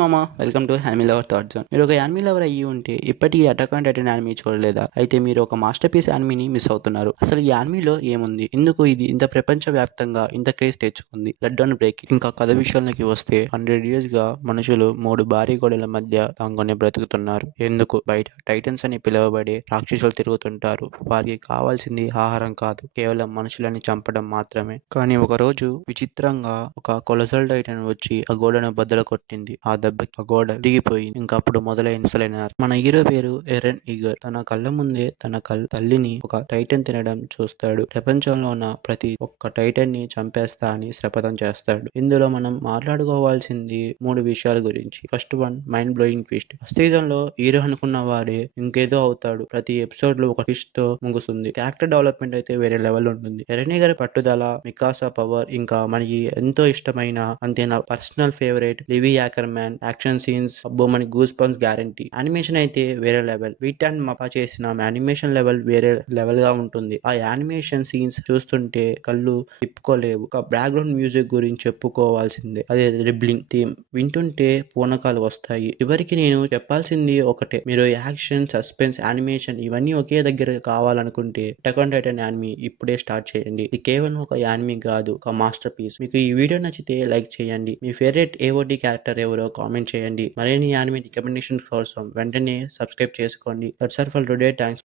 మామ welcome to anime lover thought zone. మీరు ఒక యానిమీ లవర్ అయ్యి ఉంటే ఇప్పటికీ అటాక్ ఆన్ టైటన్ యానిమీ చూడలేదా? అయితే మీరు ఒక మాస్టర్ పీస్ యానిమీని మిస్ అవుతున్నారు. అసలు ఈ యానిమీలో ఏముంది? ఎందుకు ఇది ఇంత ప్రపంచ వ్యాప్తంగా ఇంత క్రేజ్ తెచ్చుకుంది? Let down break. ఇంకా కథ విషయానికి వస్తే 100 years గా మనుషులు 3 భారీ గోడల మధ్య దాంగొని బ్రతుకుతున్నారు. ఎందుకు? బయట టైటన్స్ అని పిలువబడే రాక్షసులు తిరుగుతుంటారు. వారికి కావాల్సింది ఆహారం కాదు, కేవలం మనుషులని చంపడం మాత్రమే. కానీ ఒకరోజు విచిత్రంగా ఒక కొలసల్ టైటన్ వచ్చి ఆ గోడను బద్దలు కొట్టింది. ఆ దెబ్బకి ఆ గోడ విరిగిపోయింది. ఇంకా అప్పుడు మొదలైన అసలైన మన హీరో పేరు ఎరెన్ ఈగర్. తన కళ్ళ ముందే తన తల్లిని ఒక టైటన్ తినడం చూస్తాడు. ప్రపంచంలో ఉన్న ప్రతి ఒక్క టైటన్ ని చంపేస్తా అని శపథం చేస్తాడు. ఇందులో మనం మాట్లాడుకోవాల్సింది 3 విషయాల గురించి. First one, mind blowing twist. First season లో హీరో అనుకున్న వాడే ఇంకేదో అవుతాడు. ప్రతి ఎపిసోడ్ లో ఒక ట్విస్ట్ తో ముగుస్తుంది. క్యారెక్టర్ డెవలప్మెంట్ అయితే వేరే లెవెల్ ఉంటుంది. ఎరెనీ గారి పట్టుదల, మికాసా పవర్, ఇంకా మనకి ఎంతో ఇష్టమైన అంతే నా personal favourite Levi Ackerman action scenes, అబ్బో మనకి గూస్ బంప్స్ గ్యారంటీ. యానిమేషన్ అయితే వేరే లెవెల్. విట్ అండ్ మపా చేసిన యానిమేషన్ లెవెల్ వేరే లెవెల్ గా ఉంటుంది. ఆ యానిమేషన్ సీన్స్ చూస్తుంటే కళ్ళు తిప్పుకోలేవు. ఒక బ్యాక్గ్రౌండ్ మ్యూజిక్ గురించి చెప్పుకోవాల్సిందే. అదే రిబ్లింగ్ థీమ్ వింటుంటే పూనకాలు వస్తాయి. చివరికి నేను చెప్పాల్సింది ఒకటే, మీరు యాక్షన్, సస్పెన్స్, యానిమేషన్ ఇవన్నీ ఒకే దగ్గర కావాలనుకుంటే అటాక్ ఆన్ టైటన్ యానిమీ ఇప్పుడే స్టార్ట్ చేయండి. ఇది కేవలం ఒక యానిమీ కాదు, ఒక మాస్టర్ పీస్. మీకు ఈ వీడియో నచ్చితే లైక్ చేయండి. మీ ఫేవరెట్ ఏఓడి క్యారెక్టర్ ఎవరో కామెంట్ చేయండి. మరిన్ని యానిమే రికమెండేషన్ కోసం వెంటనే సబ్స్క్రైబ్ చేసుకోండి. That's all for today. Thanks.